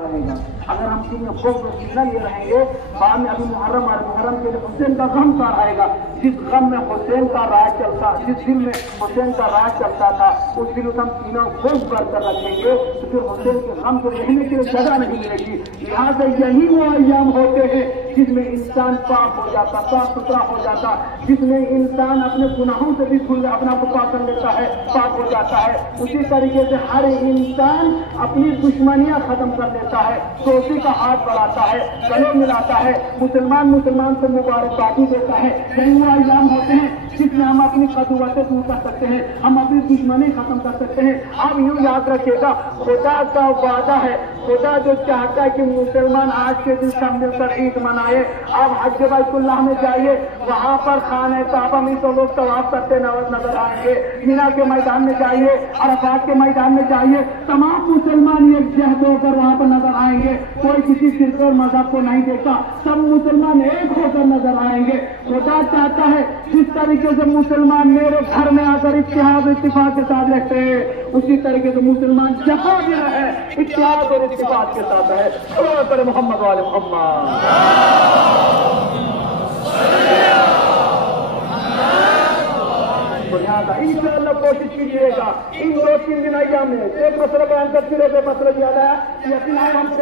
رہے گا اگر ہم کسی میں خوف نہ لیے رہیں گے بعد میں ابھی محرم کے لیے حسین کا غم کا آئے گا. جس غم میں حسین کا راج چلتا, جس دل میں حسین کا راج چلتا تھا, اس دل ہم تینوں خوف بھر کر رکھیں گے تو پھر حسین کے غم کو رہنے کے لیے جگہ نہیں ملے گی. لہٰذا یہی وہ ایام ہوتے ہیں جس میں انسان پاک ہو جاتا, صاف ستھرا ہو جاتا, جس میں انسان اپنے گناہوں سے بھی اپنا کو پاک کر لیتا ہے, پاک ہو جاتا ہے. اسی طریقے سے ہر انسان اپنی دشمنیاں ختم کر لیتا ہے, دوستی کا ہاتھ بڑھاتا ہے, گلے ملاتا ہے, مسلمان سے مبارکبادی دیتا ہے. یہی وہ ایام ہوتے ہیں جس میں ہم اپنی قدوتیں دور کر سکتے ہیں, ہم اپنی دشمنی ختم کر سکتے ہیں. آپ یوں یاد رکھیے گا, خدا کا وعدہ ہے, خدا جو چاہتا ہے کہ مسلمان آج کے دن سب مل کر عید منائے. آپ حج بیت اللہ میں جائیے, وہاں پر خانہ کعبہ میں تو لوگ طواف کرتے نظر آئیں گے. مینا کے میدان میں جائیے, عرفات کے میدان میں جائیے, تمام مسلمان ایک جہد ہو کر وہاں پر نظر آئیں گے. کوئی کسی فرقے اور مذہب کو نہیں دیکھتا, سب مسلمان ایک ہو کر نظر آئیں گے. خدا چاہتا ہے جس طریقے سے مسلمان میرے گھر میں آ کر اتحاد اتفاق کے ساتھ رہتے ہیں, اسی طریقے سے مسلمان جہاں بھی رہے اتحاد اور اتفاق کے ساتھ ہے. صلوات پر محمد والے محمد. انشاءاللہ کوشش کیجیے گا ان 2-3 دن ایام میں ایک مسئلہ بیان کرتے رہے, مسئلہ زیادہ ہے, یقین ہے ہم